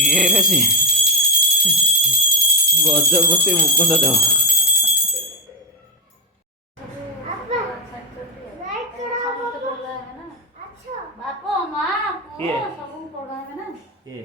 କିଏ ରେ ସେ ଗଜପତି ମୁକୁନ୍ଦ ଦେବ। ବାପ ମା ପୁଅ କିଏ? ସବୁ ପଢା ନା। କିଏ?